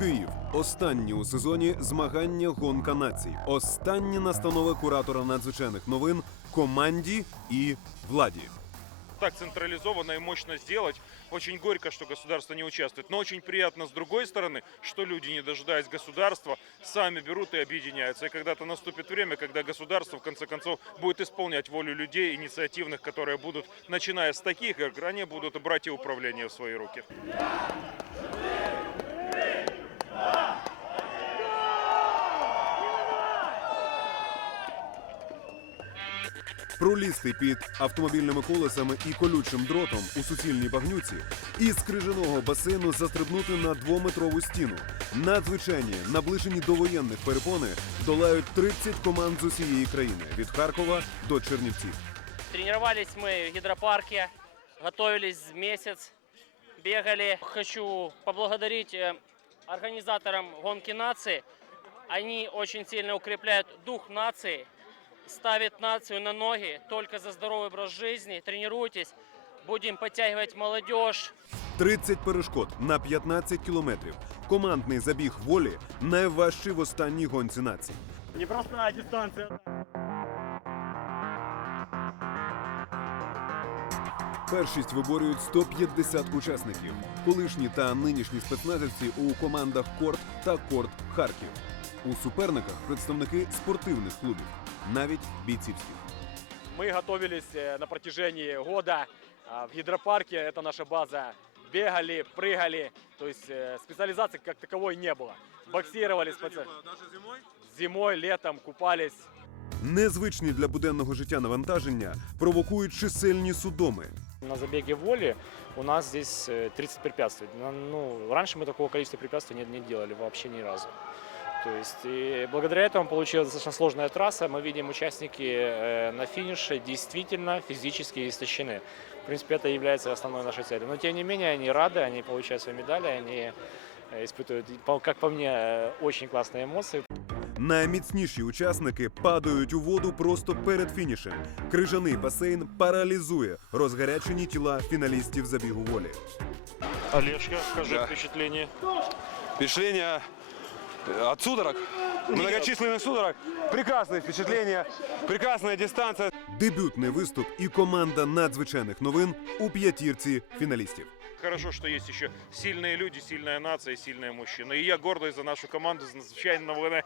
Київ. Останні у сезоні змагання гонка націй. Останні настанови куратора надзвичайних новин команді і владі. так централизованно и мощно сделать. Очень горько, что государство не участвует. Но очень приятно, с другой стороны, что люди, не дожидаясь государства, сами берут и объединяются. И когда-то наступит время, когда государство, в конце концов, будет исполнять волю людей, инициативных, которые будут, начиная с таких, как они будут брать и управление в свои руки. Пролізти під автомобільними колесами і колючим дротом у суцільній багнюці і з крижаного басейну застрибнути на двометрову стіну. Надзвичайні, наближені до воєнних перепони, долають 30 команд з усієї країни від Харкова до Чернівців. Тренировались мы в гидропарке, готовились месяц, бегали. Хочу поблагодарить э, организаторам гонки нации. Они очень сильно укрепляют дух нации, ставят нацию на ноги только за здоровый образ жизни. Тренируйтесь, будем подтягивать молодежь. 30 перешкод на 15 кілометрів. Командний забіг волі найважчий в останній гонці нації. Непростая дистанция. Першість виборюють 150 учасників, колишні та нинішні спецназівці у командах Корт та Корт Харків. У суперниках представники спортивних клубів, навіть бійцівських. Мы готовились э, на протяжении года а, в гидропарке, это наша база. Бегали, прыгали, то есть э, специализации как таковой не было. Боксировали специ... Зимой, летом купались. Незвичні для буденного життя навантаження провокують чисельні судоми. На забеге воли у нас здесь э, 30 препятствий. На- Ну, раньше мы такого количества препятствий не, не делали вообще ни разу. То есть и благодаря этому получилась достаточно сложная трасса. Мы видим, участники э, на финише действительно физически истощены. В принципе, это является основной нашей целью. Но тем не менее, они рады, они получают свои медали, они э, испытывают, по- как по мне, э, очень классные эмоции. Найміцніші учасники падають у воду просто перед фінішем. Крижаний басейн паралізує розгарячені тіла фіналістів забігу волі. Олежка, скажи Да. впечатление. Впечатление э, от судорог, многочисленных судорог. Прекрасное впечатление, прекрасная дистанция. Дебютний виступ і команда надзвичайних новин у п'ятірці фіналістів. Хорошо, что есть еще сильные люди, сильная нация, сильные мужчины. И я гордый за нашу команду, за надзвичайно новини.